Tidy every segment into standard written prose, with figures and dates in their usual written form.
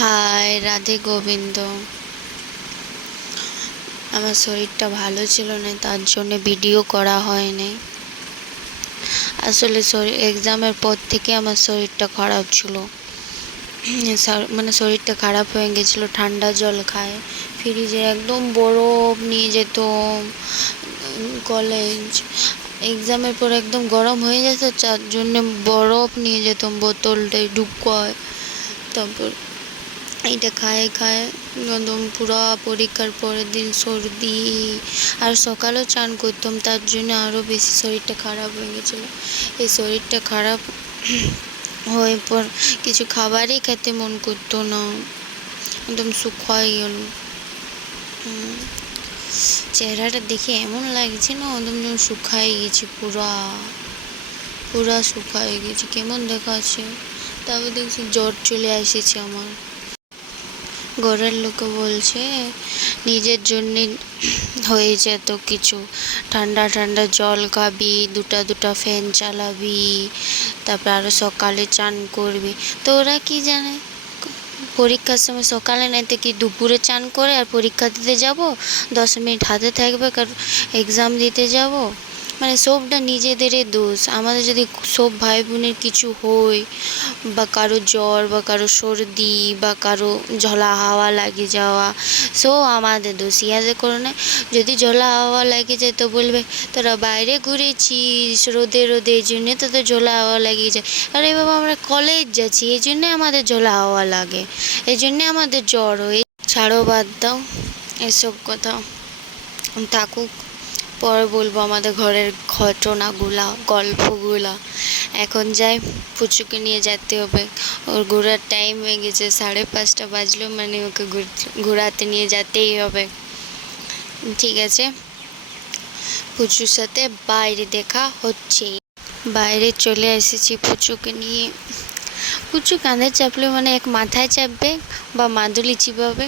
High, Radhe Govinda. আমার শরীরটা ভালো ছিল না, তার জন্য ভিডিও করা হয়নি। আসলে এক্সামের পর থেকে আমার শরীরটা খারাপ ছিল, মানে শরীরটা খারাপ হয়ে গেছিলো। ঠান্ডা জল খায়, ফ্রিজে একদম বরফ নিয়ে যেত কলেজ। এক্সামের পর একদম গরম হয়ে যেত, তার জন্য বরফ নিয়ে যেতাম বোতলটায় ঢুকায়। তারপর এটা খায় একদম পুরা পরীক্ষার পরের দিন সর্দি, আর সকালেও চান করতাম, তার জন্য আরও বেশি শরীরটা খারাপ হয়ে গেছিলো। এই শরীরটা খারাপ হয়ে পর কিছু খাবারই খেতে মন করতো না, একদম শুকিয়ে গেল। চেহারাটা দেখে এমন লাগছে না, একদম যেন শুকিয়ে গেছি, পুরা শুকিয়ে গেছি, কেমন দেখাচ্ছে। তারপর দেখছি জ্বর চলে এসেছে আমার। ঘরের লোকে বলছে নিজের জন্যে হয়েছে এত কিছু, ঠান্ডা ঠান্ডা জল খাবি, দুটা ফ্যান চালাবি, তারপর আরও সকালে চান করবি। তো ওরা কি জানে, পরীক্ষার সময় সকালে নাইতে কি দুপুরে চান করে আর পরীক্ষা দিতে যাব, 10 মিনিট হাতে থাকবে, কারণ এক্সাম দিতে যাব। মানে সবটা নিজেদেরই দোষ। আমাদের যদি সব ভাই বোনের কিছু হয়, বা কারো জ্বর, বা কারো সর্দি, বা কারো ঝোলা হাওয়া লাগে যাওয়া, সব আমাদের দোষ। ইয়াদের কারণে যদি ঝোলা হাওয়া লাগে যায় তো বলবে তোরা বাইরে ঘুরেছিস রোদে এই জন্যে তোদের ঝোলা হাওয়া লাগিয়ে যায়। আরে বাবা, আমরা কলেজ যাচ্ছি, এই জন্যে আমাদের ঝোলা হাওয়া লাগে, এই জন্যে আমাদের জ্বর হয়। ছাড়ো, বাদ দাও এসব কথা, থাকুক। পরে বলবো আমাদের ঘরের ঘটনাগুলা, গল্পগুলা। এখন যাই, পুচুকে নিয়ে যেতে হবে, ওর ঘোরার টাইম হয়ে গেছে, 5:30 বাজলো, মানে ওকে ঘোরাতে নিয়ে যেতেই হবে। ঠিক আছে, পুচুর সাথে বাইরে দেখা হচ্ছে। বাইরে চলে এসেছি পুচুকে নিয়ে। পুচু কাঁধে চাপলে মানে এক মাথায় চাপবে বা মাদুলি চিবাবে,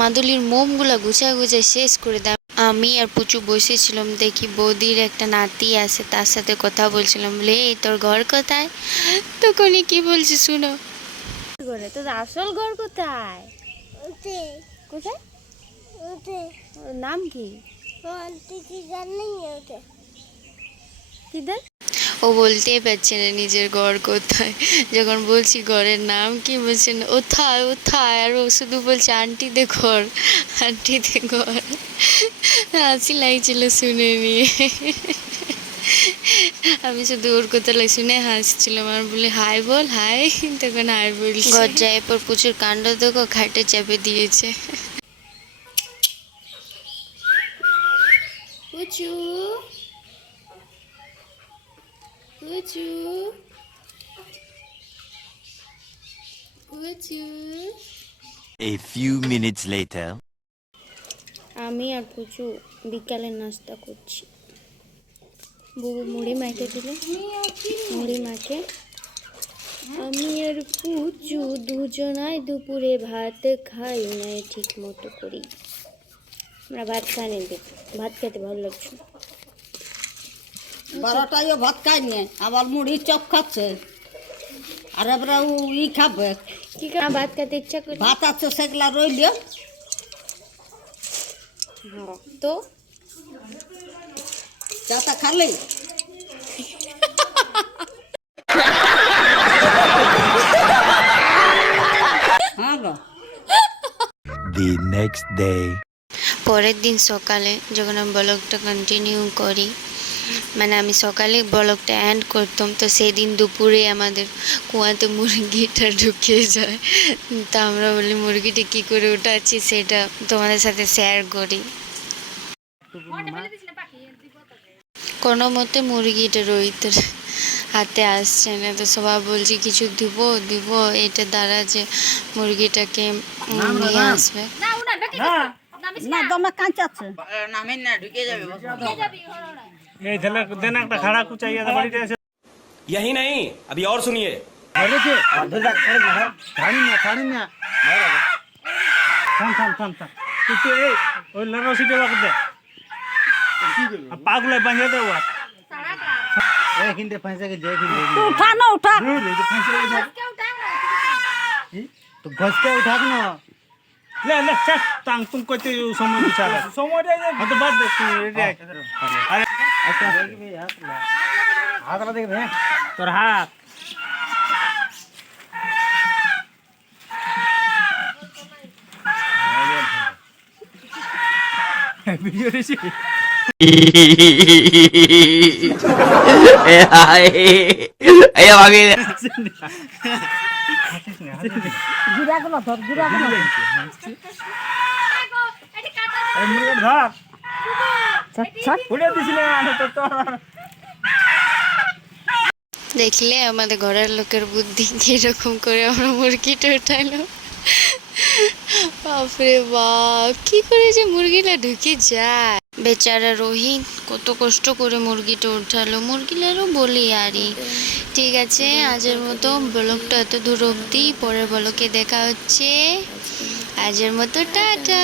মাদুলির মোমগুলা গুছায় শেষ করে দেয়। আমি আর পুচু বসেছিলাম, দেখি বৌদির একটা নাতি আছে, তার সাথে কথা বলছিলাম, বলে এই তোর ঘর কোথায়? তখনই কি বলছি শুনো। তোর আসল ঘর কোথায়? কোথায়? নাম কি? ও বলতেই পারছে না নিজের ঘর কোথায়। যখন বলছি ঘরের নাম কি, বলছে না ওথায়, আর ও শুধু বলছে আন্টিদের ঘর। হাসি লাগছিল শুনে নিয়ে। আমি শুধু ওর কথা শুনে হাসছিলাম, আর বলে হাই বল, হাই, তখন হাই বলছি। ঘর যায় পর প্রচুর কাণ্ড দেখো, খাটে চাপে দিয়েছে। পুচু পুচু পুচু। A few minutes later. আমি আর পুচু বিকালে নাস্তা করছি। বুবু মুড়ি মাখে দিল, মুড়ি মাখে আমি আর পুচু দুজনায় দুপুরে ভাত খাই নাই ঠিক মতো করি। আমরা ভাত খাই নি, ভাত খেতে ভালো লাগছে। বারোটায় ভাত খায়নি, আবার মুড়ি চপ খাচ্ছে, আর এবার ই খাবে। কি ভাত খেতে ইচ্ছা করে? ভাত আছে সেগুলা রইল। তো চাটা খালি হ্যাঁ গো। The next day. পরের দিন সকালে যখন আমি ব্লগটা কন্টিনিউ করি, মানে আমি সকালে ব্লগটা এন্ড করতাম, তো সেদিন দুপুরে আমাদের কুয়াতে মুরগিটা ঢুকিয়ে যায়। তা আমরা বলি মুরগিটা কী করে উঠাচ্ছি সেটা তোমাদের সাথে শেয়ার করি। কোনো মতে মুরগিটা রোহিতের হাতে আসছে না, তো সবাই বলছি কিছু দিব এটা দ্বারা যে মুরগিটাকে নিয়ে আসবে। না দমে কাঁচাচ্ছে নামেন না, ঢুকে যাবে। এই ছেলে দেন একটা খাড়া কুচাইয়া দে বাড়িতে এসে। यही नहीं, अभी और सुनिए। বলেছে ছাড়ি না থাম তুই এই ওই রসিটা বাক দে, পাগলে বাঁধে দে। ওয়া এই কিনতে ফাঁসে গে যে কিনতে উঠা না উঠা ফাঁসে গে তো তো ঘষতে উঠাক না ले ले चल तांग तुम कोते समय बिचारा সময় দিয়ে हां तो बात देख तू रेडी है अरे হাত লা দেখবে तोर हाथ ভিডিও দিছি গুড়াগুলো ধর গুড়াগুলো ए मुर्गा धर ছাট ছাট उड़े दिसले आने तो দেখলে আমাদের ঘরের লোকের বুদ্ধি এরকম করে আমরা মুরগিটা উঠাইলো। বাপরে বাপ, কি করে যে মুরগিটা ঢুকে যায়। বেচারা রোহিত কত কষ্ট করে মুরগিটা উঠালো। মুরগিলারও বলি আরই। ঠিক আছে, আজের মতো ব্লগটা এত দূর অবধি, পরের ব্লগে দেখা হচ্ছে। আজের মতো টাটা।